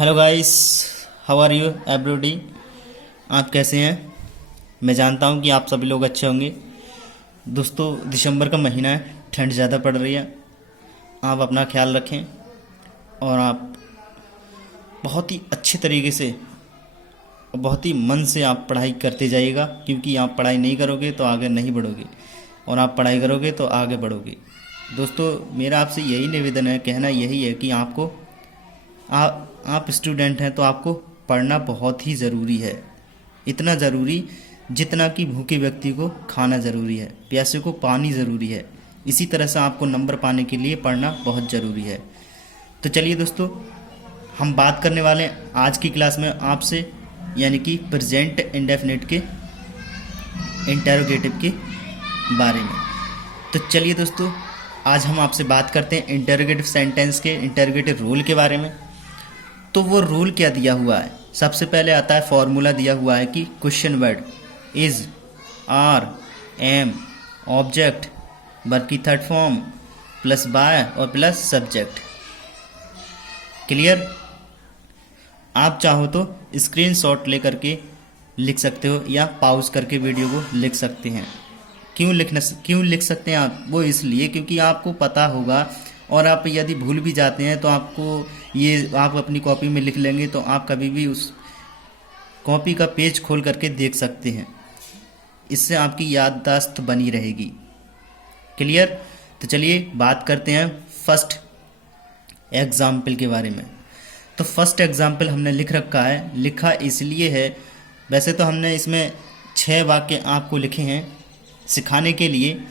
Hello guys, how are you everybody. आप कैसे हैं? मैं जानता हूं कि आप सभी लोग अच्छे होंगे। दोस्तों, दिसंबर का महीना है, ठंड ज़्यादा पड़ रही है। आप अपना ख्याल रखें और आप बहुत ही अच्छे तरीके से और बहुत ही मन से आप पढ़ाई करते जाइएगा, क्योंकि आप पढ़ाई नहीं करोगे तो आगे नहीं बढ़ोगे और आप पढ़ाई करोगे तो आगे बढ़ोगे। दोस्तों, मेरा आपसे यही निवेदन है, कहना यही है कि आपको आप स्टूडेंट हैं तो आपको पढ़ना बहुत ही ज़रूरी है। इतना ज़रूरी जितना कि भूखे व्यक्ति को खाना ज़रूरी है, प्यासे को पानी ज़रूरी है। इसी तरह से आपको नंबर पाने के लिए पढ़ना बहुत ज़रूरी है। तो चलिए दोस्तों, हम बात करने वाले हैं आज की क्लास में आपसे, यानी कि प्रेजेंट इंडेफिनिट के इंटेरोगेटिव के बारे में। तो चलिए दोस्तों, आज हम आपसे बात करते हैं इंटेरोगेटिव सेंटेंस के इंटेरोगेटिव रूल के बारे में। तो वो रूल क्या दिया हुआ है? सबसे पहले आता है फॉर्मूला दिया हुआ है कि question word is, are, am, object, verb की थर्ड फॉर्म प्लस बाय और प्लस सब्जेक्ट। क्लियर? आप चाहो तो स्क्रीनशॉट लेकर के लिख सकते हो या पॉज करके वीडियो को लिख सकते हैं। क्यों लिख सकते हैं आप? वो इसलिए क्योंकि आपको पता होगा, और आप यदि भूल भी जाते हैं तो आप अपनी कॉपी में लिख लेंगे तो आप कभी भी उस कॉपी का पेज खोल करके देख सकते हैं। इससे आपकी याददाश्त बनी रहेगी। क्लियर? तो चलिए बात करते हैं फर्स्ट एग्जाम्पल के बारे में। तो फर्स्ट एग्जाम्पल हमने लिख रखा है, लिखा इसलिए है, वैसे तो हमने इसमें 6 वाक्य आपको लिखे हैं सिखाने के लिए।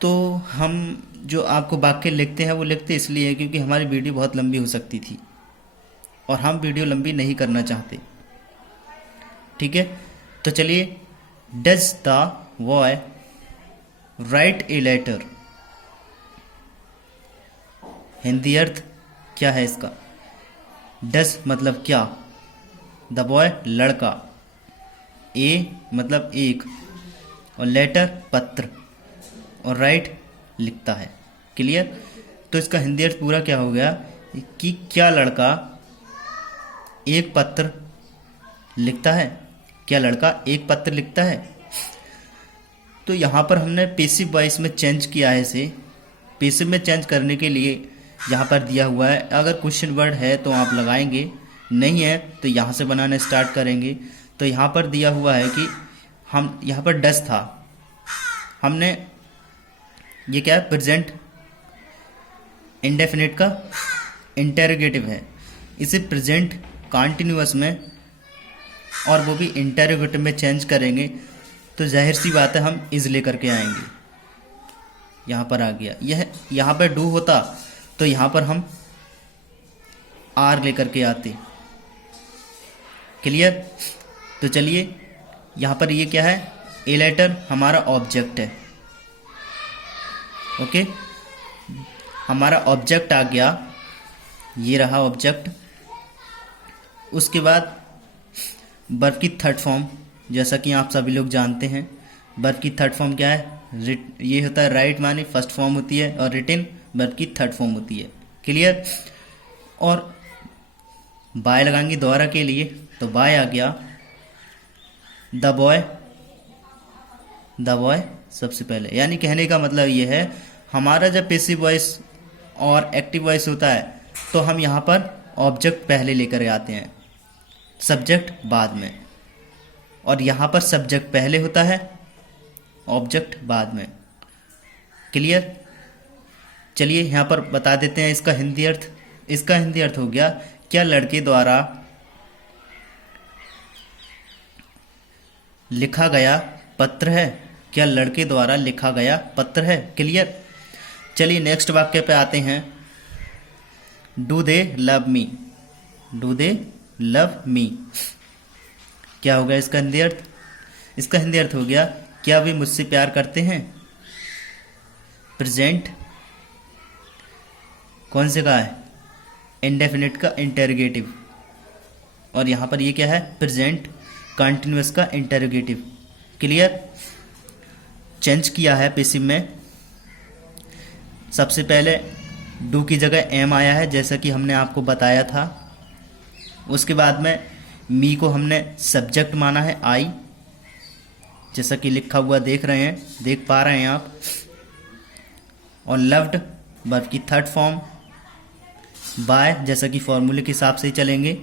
तो हम जो आपको वाक्य लिखते हैं वो लिखते इसलिए है क्योंकि हमारी वीडियो बहुत लंबी हो सकती थी और हम वीडियो लंबी नहीं करना चाहते। ठीक है? तो चलिए, does the boy write a letter. Hindi अर्थ क्या है इसका? डज मतलब क्या, द बॉय लड़का, ए मतलब एक, और लेटर पत्र, और राइट लिखता है। क्लियर? तो इसका हिंदी अर्थ पूरा क्या हो गया कि क्या लड़का एक पत्र लिखता है? क्या लड़का एक पत्र लिखता है? तो यहाँ पर हमने पैसिव वॉइस में चेंज किया है। इसे पैसिव में चेंज करने के लिए यहाँ पर दिया हुआ है, अगर क्वेश्चन वर्ड है तो आप लगाएंगे, नहीं है तो यहाँ से बनाना स्टार्ट करेंगे। तो यहाँ पर दिया हुआ है कि हम यहाँ पर डज था, हमने ये क्या है, प्रेजेंट इंडेफिनिट का इंटेरोगेटिव है, इसे प्रेजेंट कॉन्टिन्यूअस में और वो भी इंटेरोगेटिव में चेंज करेंगे। तो जाहिर सी बात है हम इज लेकर के आएंगे। यहाँ पर आ गया, यह यहाँ पर डू होता तो यहाँ पर हम आर लेकर के आते। क्लियर? तो चलिए, यहाँ पर ये क्या है, ए लेटर हमारा ऑब्जेक्ट है। ओके, हमारा ऑब्जेक्ट आ गया, ये रहा ऑब्जेक्ट। उसके बाद वर्ब की थर्ड फॉर्म, जैसा कि आप सभी लोग जानते हैं, वर्ब की थर्ड फॉर्म क्या है? ये होता है राइट, मानी फर्स्ट फॉर्म होती है, और रिटन वर्ब की थर्ड फॉर्म होती है। क्लियर? और बाय लगाएंगे दोबारा के लिए, तो बाय आ गया, द बॉय सबसे पहले। यानी कहने का मतलब ये है, हमारा जब पैसिव वॉइस और एक्टिव वॉइस होता है तो हम यहाँ पर ऑब्जेक्ट पहले लेकर आते हैं, सब्जेक्ट बाद में, और यहाँ पर सब्जेक्ट पहले होता है, ऑब्जेक्ट बाद में। क्लियर? चलिए यहाँ पर बता देते हैं इसका हिंदी अर्थ। इसका हिंदी अर्थ हो गया, क्या लड़के द्वारा लिखा गया पत्र है? क्या लड़के द्वारा लिखा गया पत्र है? क्लियर? चलिए नेक्स्ट वाक्य पे आते हैं, do they love me. Do they love me क्या होगा इसका हिंदी अर्थ? इसका हिंदी अर्थ हो गया, क्या वे मुझसे प्यार करते हैं? प्रेजेंट कौन से का है? इंडेफिनिट का इंटेरोगेटिव, और यहाँ पर ये क्या है? प्रेजेंट कॉन्टिन्यूअस का इंटेरोगेटिव। क्लियर? चेंज किया है पैसिव में। सबसे पहले डू की जगह एम आया है, जैसा कि हमने आपको बताया था। उसके बाद में मी को हमने सब्जेक्ट माना है आई, जैसा कि लिखा हुआ देख पा रहे हैं आप। और लव्ड वर्ब की थर्ड फॉर्म, बाय जैसा कि फॉर्मूले के हिसाब से ही चलेंगे।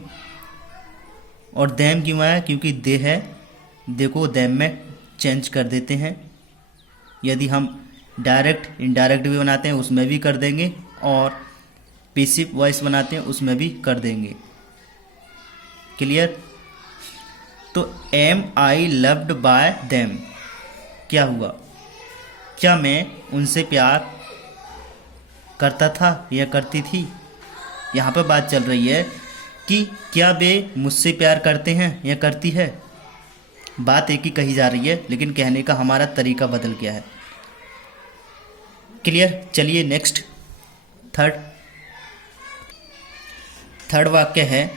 और देम क्यों आया, क्योंकि दे है, दे को देम में चेंज कर देते हैं। यदि हम डायरेक्ट इनडायरेक्ट भी बनाते हैं उसमें भी कर देंगे, और पैसिव वॉइस बनाते हैं उसमें भी कर देंगे। क्लियर। तो am I loved by them, क्या हुआ, क्या मैं उनसे प्यार करता था या करती थी। यहाँ पर बात चल रही है कि क्या वे मुझसे प्यार करते हैं या करती है। बात एक ही कही जा रही है, लेकिन कहने का हमारा तरीका बदल गया है। क्लियर। चलिए नेक्स्ट थर्ड वाक्य है,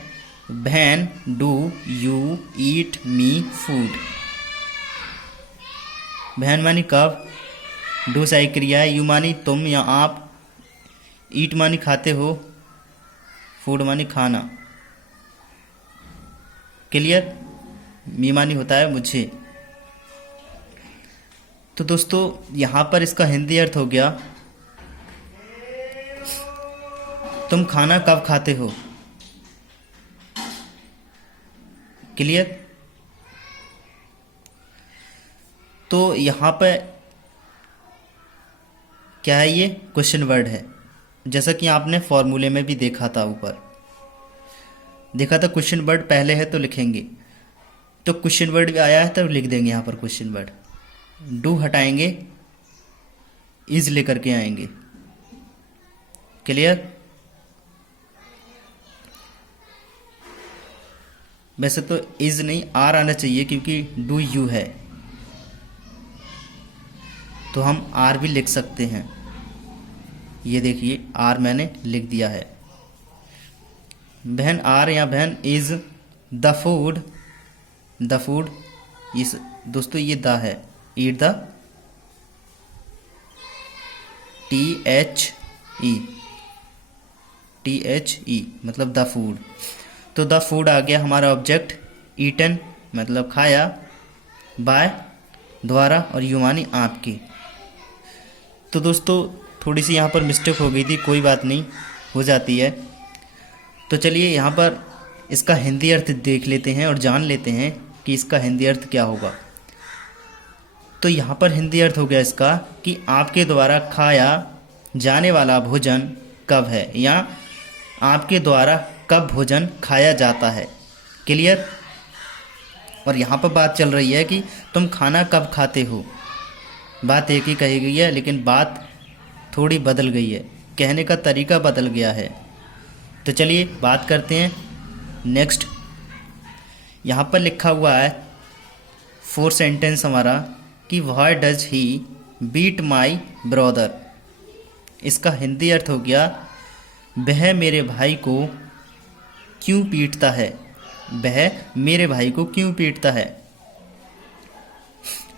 when do you eat me food. When मानी कब, डू सही क्रिया है, यू मानी तुम या आप, ईट मानी खाते हो, फूड मानी खाना। क्लियर। मी मानी होता है मुझे। तो दोस्तों यहाँ पर इसका हिंदी अर्थ हो गया, तुम खाना कब खाते हो। क्लियर। तो यहाँ पर क्या है, ये क्वेश्चन वर्ड है, जैसा कि आपने फॉर्मूले में भी देखा था, ऊपर देखा था क्वेश्चन वर्ड पहले है तो लिखेंगे। तो क्वेश्चन वर्ड भी आया है तो लिख देंगे यहाँ पर क्वेश्चन वर्ड। डू हटाएंगे, इज लेकर के आएंगे। क्लियर। वैसे तो इज नहीं आर आना चाहिए, क्योंकि डू यू है, तो हम आर भी लिख सकते हैं। ये देखिए आर मैंने लिख दिया है। बहन आर या बहन is the food, the food, इस दोस्तों ये द है, ईट द, THE मतलब द फूड। तो द फूड आ गया हमारा ऑब्जेक्ट, ईटन मतलब खाया, बाय द्वारा, और यू मानी आपकी। तो दोस्तों थोड़ी सी यहाँ पर मिस्टेक हो गई थी, कोई बात नहीं, हो जाती है। तो चलिए यहाँ पर इसका हिंदी अर्थ देख लेते हैं और जान लेते हैं कि इसका हिंदी अर्थ क्या होगा। तो यहाँ पर हिंदी अर्थ हो गया इसका कि आपके द्वारा खाया जाने वाला भोजन कब है, या आपके द्वारा कब भोजन खाया जाता है। क्लियर। और यहाँ पर बात चल रही है कि तुम खाना कब खाते हो। बात एक ही कही गई है, लेकिन बात थोड़ी बदल गई है, कहने का तरीका बदल गया है। तो चलिए बात करते हैं नेक्स्ट। यहाँ पर लिखा हुआ है 4 सेंटेंस हमारा कि why does he beat my brother. इसका हिंदी अर्थ हो गया, वह मेरे भाई को क्यों पीटता है। वह मेरे भाई को क्यों पीटता है।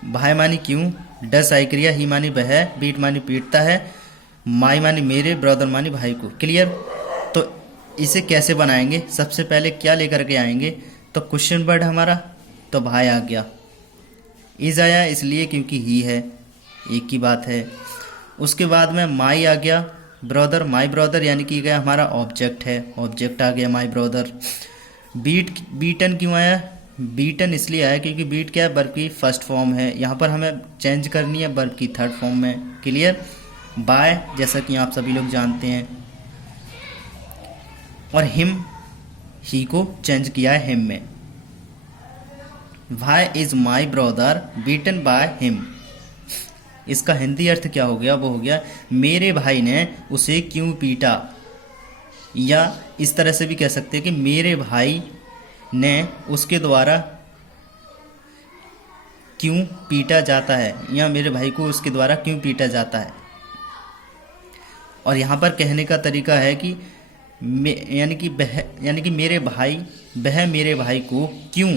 भाई मानी क्यों, डज आई क्रिया, ही मानी वह, बीट मानी पीटता है, माई मानी मेरे, ब्रदर मानी भाई को। क्लियर। तो इसे कैसे बनाएंगे, सबसे पहले क्या लेकर के आएंगे, तो क्वेश्चन वर्ड हमारा, तो भाई आ गया, इज आया इसलिए क्योंकि ही है, एक ही बात है। उसके बाद में माई आ गया, ब्रदर, माई ब्रदर यानी कि गया हमारा ऑब्जेक्ट है, ऑब्जेक्ट आ गया माई ब्रदर। बीटन क्यों आया, बीटन इसलिए आया क्योंकि बीट क्या है, वर्ब की फर्स्ट फॉर्म है, यहाँ पर हमें चेंज करनी है वर्ब की थर्ड फॉर्म में। क्लियर। बाय जैसा कि आप सभी लोग जानते हैं, और हिम, ही को चेंज किया है हिम में। Why is my brother beaten by him. इसका हिंदी अर्थ क्या हो गया, वो हो गया मेरे भाई ने उसे क्यों पीटा, या इस तरह से भी कह सकते हैं कि मेरे भाई ने उसके द्वारा क्यों पीटा जाता है, या मेरे भाई को उसके द्वारा क्यों पीटा जाता है। और यहाँ पर कहने का तरीका है कि यानी कि मेरे भाई, वह मेरे भाई को क्यों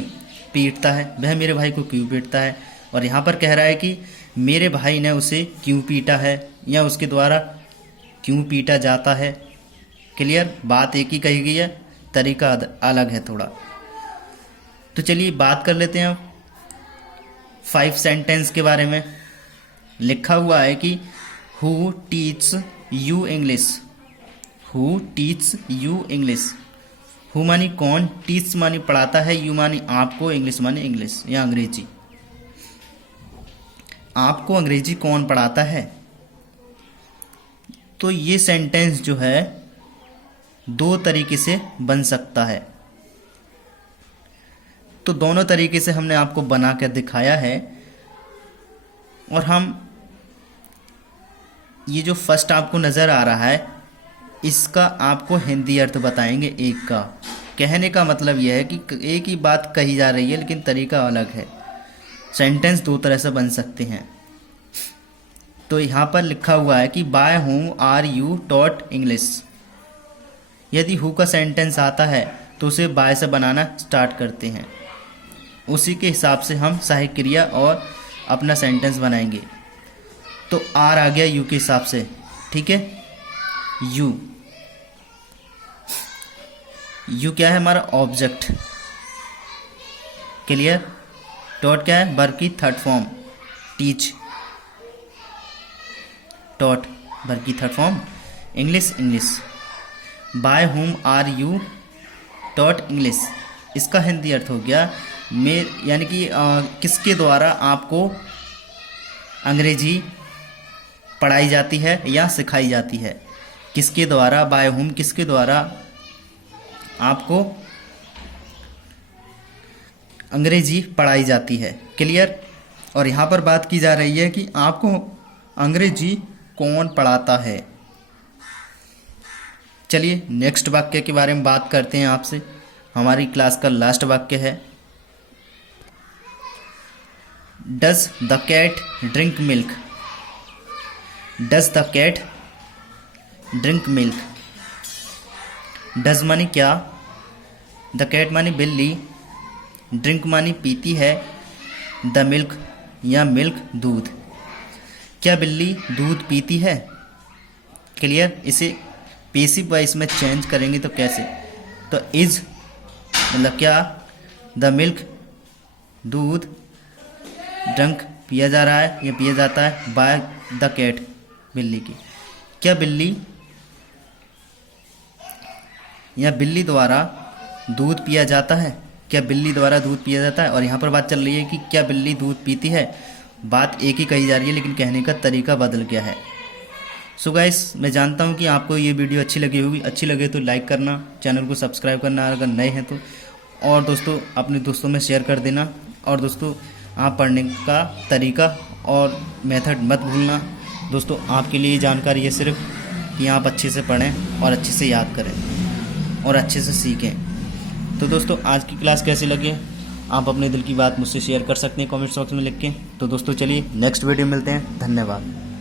पीटता है, वह मेरे भाई को क्यों पीटता है। और यहाँ पर कह रहा है कि मेरे भाई ने उसे क्यों पीटा है, या उसके द्वारा क्यों पीटा जाता है। क्लियर। बात एक ही कही गई है, तरीका अलग है थोड़ा। तो चलिए बात कर लेते हैं 5 सेंटेंस के बारे में। लिखा हुआ है कि who teach you English, who teach you English. Who मानी कौन, टीच मानी पढ़ाता है, यू मानी आपको, इंग्लिश मानी इंग्लिश या अंग्रेजी। आपको अंग्रेजी कौन पढ़ाता है। तो ये सेंटेंस जो है 2 तरीके से बन सकता है। तो दोनों तरीके से हमने आपको बना कर दिखाया है। और हम ये जो फर्स्ट आपको नज़र आ रहा है इसका आपको हिंदी अर्थ बताएंगे एक का। कहने का मतलब यह है कि एक ही बात कही जा रही है लेकिन तरीका अलग है। सेंटेंस 2 तरह से बन सकते हैं। तो यहाँ पर लिखा हुआ है कि by whom are you taught English. यदि हु का सेंटेंस आता है तो उसे बाय से बनाना स्टार्ट करते हैं। उसी के हिसाब से हम सहायक क्रिया और अपना सेंटेंस बनाएंगे। तो आर आ गया यू के हिसाब से, ठीक है। यू, यू क्या है हमारा ऑब्जेक्ट, क्लियर। टॉट क्या है वर्ब की 3rd form, teach, taught verb की 3rd form, English, English. By whom are you taught English, इसका हिंदी अर्थ हो गया यानी कि किसके द्वारा आपको अंग्रेजी पढ़ाई जाती है या सिखाई जाती है। किसके द्वारा, बाय होम किसके द्वारा आपको अंग्रेजी पढ़ाई जाती है, क्लियर। और यहाँ पर बात की जा रही है कि आपको अंग्रेजी कौन पढ़ाता है। चलिए नेक्स्ट वाक्य के बारे में बात करते हैं आपसे। हमारी क्लास का लास्ट वाक्य है does the cat drink milk. Does the cat drink milk. Does मानी क्या, द कैट मानी बिल्ली, ड्रिंक मानी पीती है, द मिल्क या मिल्क दूध। क्या बिल्ली दूध पीती है, क्लियर। इसे पेसिव वॉइस में चेंज करेंगे तो कैसे, तो इज मतलब क्या, द मिल्क दूध ड्रंक पिया जा रहा है या पिया जाता है बाय द कैट बिल्ली की। क्या बिल्ली या बिल्ली द्वारा दूध पिया जाता है, क्या बिल्ली द्वारा दूध पिया जाता है। और यहाँ पर बात चल रही है कि क्या बिल्ली दूध पीती है। बात एक ही कही जा रही है लेकिन कहने का तरीका बदल गया है। सो गाइस, मैं जानता हूँ कि आपको ये वीडियो अच्छी लगी होगी। अच्छी लगे तो लाइक करना, चैनल को सब्सक्राइब करना अगर नए हैं तो, और दोस्तों अपने दोस्तों में शेयर कर देना। और दोस्तों आप पढ़ने का तरीका और मेथड मत भूलना। दोस्तों आपके लिए जानकारी है सिर्फ कि आप अच्छे से पढ़ें और अच्छे से याद करें और अच्छे से सीखें। तो दोस्तों आज की क्लास कैसी लगी आप अपने दिल की बात मुझसे शेयर कर सकते हैं कमेंट बॉक्स में लिख के। तो दोस्तों चलिए नेक्स्ट वीडियो मिलते हैं। धन्यवाद।